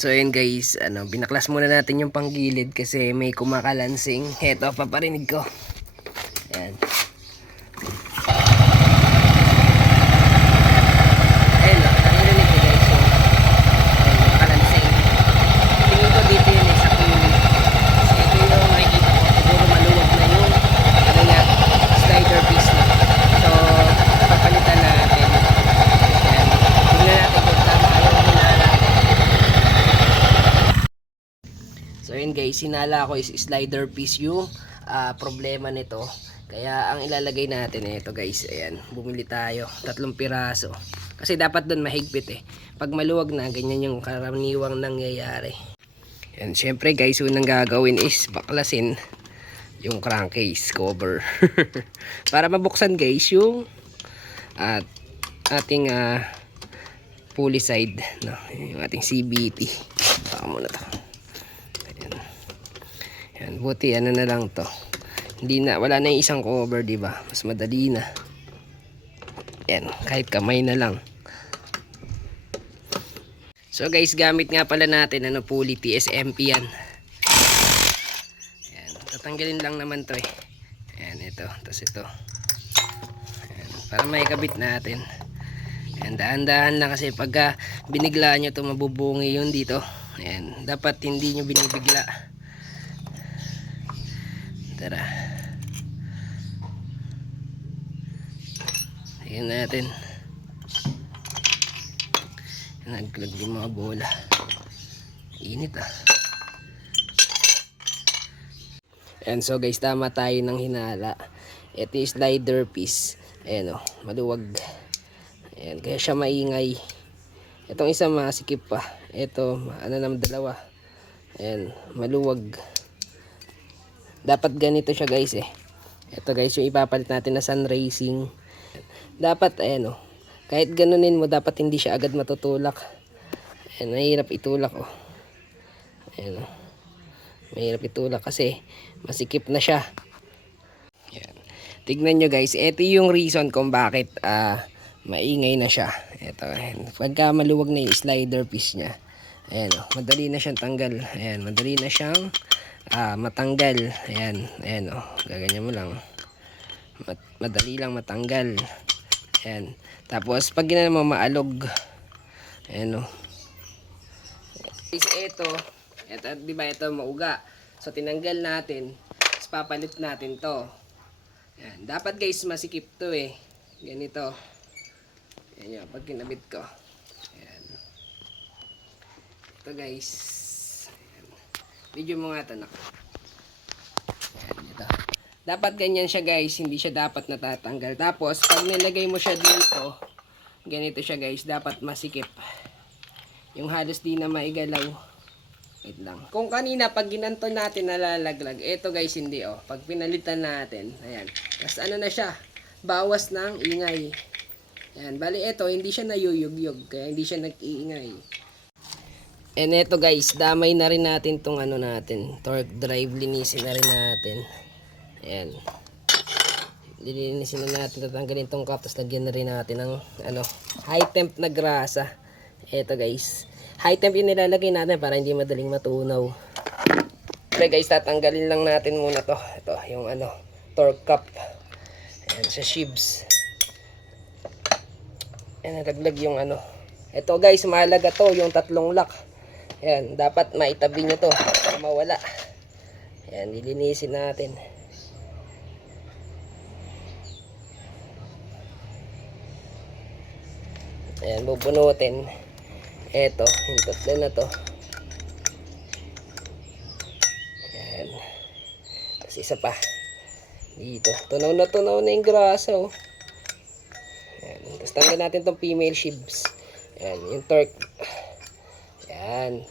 So ayun guys, binaklas muna natin yung panggilid kasi may kumakalansing. Heto, paparinig ko. Ayan. Ayun, narinig ko guys. So, ayun, kumakalansing. Tingin ko dito yun sa kiwi. Kasi ito yung makikita ko. Siguro maluwag na yung slider piece na. So, papalitan natin. Ayan. Tingnan natin kung tama yung hinala. So yun guys, sinala ko is slider piece yung problema nito. Kaya ang ilalagay natin ito guys, ayan, bumili tayo 3 piraso. Kasi dapat doon mahigpit eh. Pag maluwag na, ganyan yung karaniwang nangyayari. Yan, syempre guys, unang gagawin is baklasin yung crankcase cover. Para mabuksan guys yung ating pulley side, no? Yung ating CBT. Baka muna to. Yan, buti ano na lang to. Hindi na, wala na yung isang cover, di ba? Mas madali na. Yan, kahit kamay na lang. So guys, gamit nga pala natin pulley TSMP yan. Yan, tatanggalin lang naman to eh. Yan, ito, tapos ito. Yan, para maikabit natin. Yan, dahan-dahan lang kasi pagka binigla nyo to, mabubungi yun dito. Yan, dapat hindi nyo binibigla. Tara. Ayan natin. Naglag yung mga bola. Init ah. Ayan, so guys, tama tayo ng hinala. Ito yung slider piece. Ayan o, maluwag. Ayan, kaya siya maingay. Itong isa masikip pa. Ito, ano naman dalawa. Ayan, maluwag. Dapat ganito siya guys eh. Ito guys, yung ipapalit natin na Sun Racing. Dapat ayan oh. Kahit ganunin mo, dapat hindi siya agad matutulak. Ayan, mahirap itulak oh. Ayan oh. Mahirap itulak kasi masikip na siya. Ayan. Tignan nyo guys, ito yung reason kung bakit maingay na siya. Ito, ayan. Pagka maluwag na yung slider piece niya. Ayan oh, madali na siyang tanggal. Ayan, madali na siyang matanggal. Ayan, ayan oh. Gaganyan mo lang. Madali lang matanggal. Ayan. Tapos pag ginano mo maalog. Ayan oh. Ito, di ba ito mauga. So tinanggal natin. Tapos papalit natin 'to. Ayan. Dapat guys masikip 'to eh. Ganito. Ayan 'yung pag kinabit ko. Ayan. Ito guys. Ayan. Video mo nga 'to nak. Ayan, ito. Dapat ganyan siya guys, hindi siya dapat natatanggal. Tapos pag nilagay mo siya dito, ganito siya guys, dapat masikip. Yung halos di na maigalaw. Wait lang. Kung kanina pag ginanto natin nalalaglag, ito guys hindi oh. Pag pinalitan natin, ayan. Tapos ano na siya, bawas ng ingay. Ayan, bali ito hindi siya nayuyugyug, kaya hindi siya nag-iingay. And ito guys, damay na rin natin tong natin, torque drive, linisin na rin natin. Ayan. Lilinisin na natin, tatanggalin tong cap, tapos lagyan na rin natin ng high temp na grasa. Ito guys, high temp yung nilalagay natin para hindi madaling matunaw. Okay guys, tatanggalin lang natin muna to. Ito yung torque cap. Ayan, sa sheaves. Ayan, nalaglag yung ito guys, mahalaga to, yung 3 lock. Ayan, dapat maitabi nyo to para mawala. Ayan, lilinisin natin. Ayan, bubunutin. Eto, yung 3 na to. Ayan. Tapos isa pa. Dito. Tunaw na yung grasa oh. Ayan. Tapos tanggal natin tong female sheaves. Ayan, yung torque. Ayan.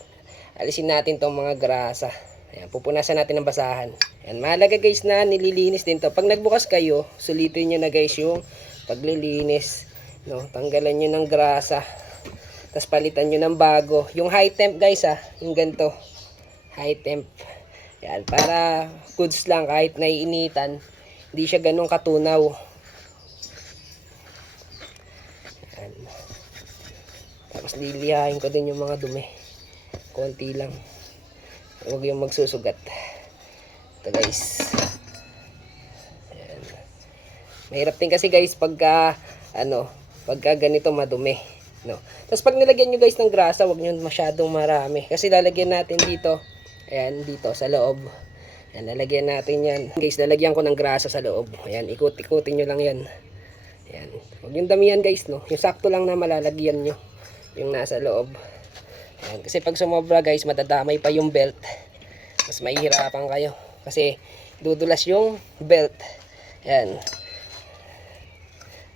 Alisin natin tong mga grasa. Ayan, pupunasan natin ng basahan. Ayan, mahalaga guys na nililinis din to. Pag nagbukas kayo, sulitin nyo na guys yung paglilinis. No, tanggalan nyo ng grasa. Tapos palitan nyo ng bago. Yung high temp guys yung ganito. High temp. Yan, para goods lang kahit naiinitan. Hindi siya ganun katunaw. Yan. Tapos lilihain ko din yung mga dumi. Konti lang. Huwag yung magsusugat. Ito guys. Ayan. Mahirap din kasi guys pagka ganito madumi, no. Tapos pag nilagyan nyo guys ng grasa, huwag nyo masyadong marami kasi lalagyan natin dito. Ayan, dito sa loob. Ayan, lalagyan natin yan. Guys, lalagyan ko ng grasa sa loob. Ayan, ikot-ikutin nyo lang yan. Ayan. Huwag yung damihan guys, no. Yung sakto lang na malalagyan nyo yung nasa loob. Ayan, kasi pag sumobra guys, madadamay pa yung belt. Mas mahihirapan kayo kasi dudulas yung belt. Ayan.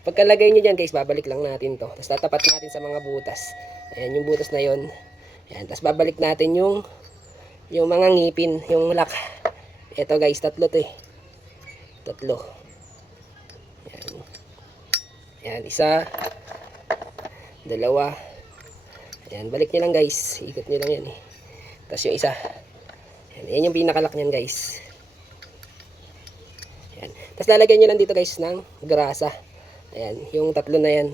Pagkalagay nyo dyan guys, babalik lang natin to. Tapos tatapat natin sa mga butas. Ayan, yung butas na yon. Ayan, tapos babalik natin yung mga ngipin, yung lock. Ito guys, tatlo to eh. Tatlo. Ayan. Ayan, isa. Dalawa. Ayan, balik nyo lang guys. Ikot nyo lang yan eh. Tapos yung isa. Ayan, yan yung pinakalock nyan guys. Ayan. Tapos lalagyan nyo lang dito guys ng grasa. Ayan, yung tatlo na yan.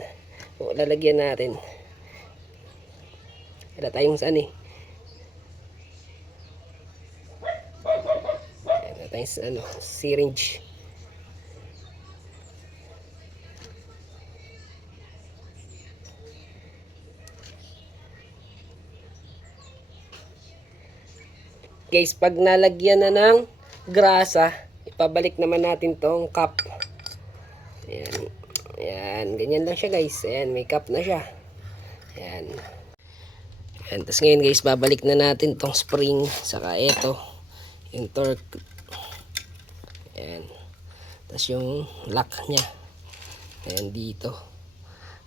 O, lalagyan natin. Wala tayong saan eh. Ayan, wala tayong syringe. Guys, pag nalagyan na ng grasa, ipabalik naman natin tong cup. Ayan. Ayan, ganyan lang siya guys. Ayan, may cup na siya. Ayan. Ayan, tapos ngayon guys, babalik na natin tong spring. Saka ito, yung torque. Ayan. Tapos yung lock nya. Ayan, dito.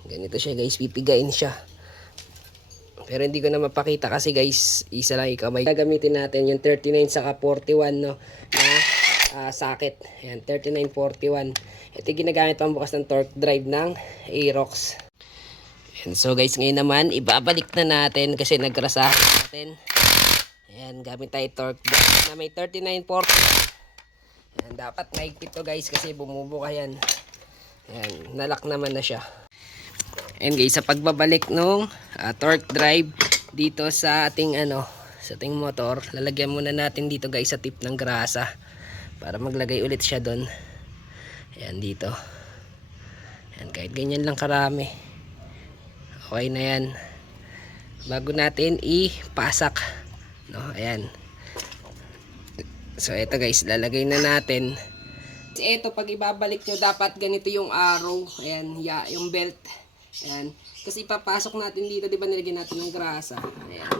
Ganito siya guys, pipigain siya. Pero hindi ko na mapakita kasi guys, isa lang ikamay. Gagamitin natin yung 39 saka 41 no, na socket. Ayan, 3941. Ito yung ginagamit pang bukas ng torque drive ng Aerox. And so guys, ngayon naman ibabalik na natin kasi nagrasahan natin. Ayan, gamit tayo torque drive na may 3940. Ayan, dapat naigpit to guys kasi bumubuka yan. Ayan, nalock naman na siya. And guys, sa pagbabalik nung torque drive dito sa ating sa ating motor, lalagyan muna natin dito guys sa tip ng grasa para maglagay ulit siya doon. Ayan, dito. Ayan, kahit ganyan lang karami. Okay na yan. Bago natin ipasak, no? Ayan. So ito guys, lalagay na natin. Ito pag ibabalik nyo, dapat ganito yung arrow. Ayan, yung belt. Ayan. Kasi ipapasok natin dito, di ba nilagyan natin ng grasa. Ayan.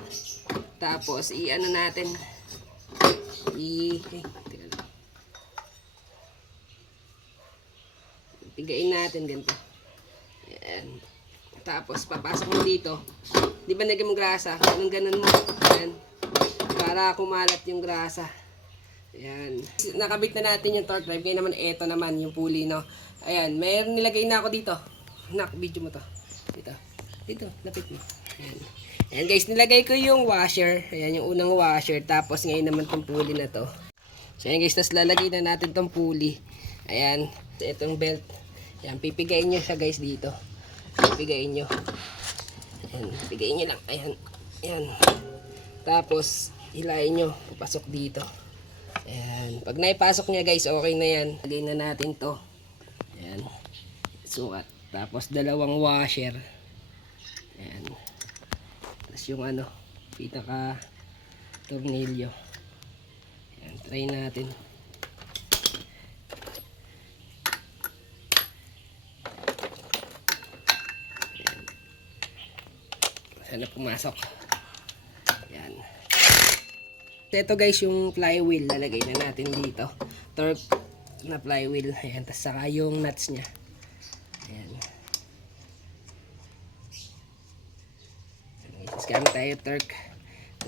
Tapos, natin. Tigain natin ganito. Ayan. Tapos, papasok mo dito. Di ba nilagyan mo grasa? Ganun mo. Ayan. Para kumalat yung grasa. Ayan. Nakabit na natin yung torque drive. Ngayon naman, ito naman yung pulley, no? Ayan. Mayroon nilagay na ako dito. Video mo to. Dito, lapit mo. Ayan. Ayan guys, nilagay ko yung washer. Ayan, yung unang washer. Tapos ngayon naman tong pulley na to. So ayan guys, tapos lalagay na natin tong pulley. Ayan, itong belt. Ayan, pipigain nyo siya guys dito. Pipigain nyo. Ayan, pipigain nyo lang. Ayan, ayan. Tapos, hilain nyo. Papasok dito. Ayan, pag naipasok niya guys, okay na yan. Lagay na natin to. Ayan, sukat. Tapos dalawang washer. Ayan. Tapos yung pinaka tornilyo. Ayan, try natin. Ayan. Sana pumasok. Ayan. Ito guys yung flywheel. Lalagay na natin dito. Torque na flywheel. Ayan. Tapos saka yung nuts nya. Ayan. Tapos gamit tayo torque.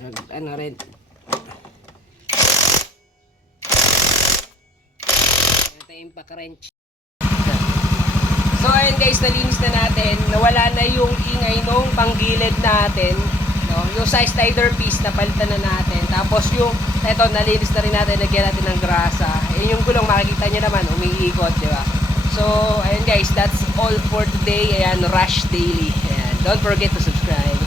Red. Gamit tayo impact wrench. So ayun guys, nalinis na natin. Nawala na yung ingay nung panggilid natin. No? Yung size slider piece, napalitan na natin. Tapos yung, eto, nalinis na rin natin. Lagyan natin ng grasa. Ayun yung gulong, makikita nyo naman, umiikot, di ba? So, ayun guys, that's all for today. Ayan, Rush Daily. Ayan, don't forget to subscribe.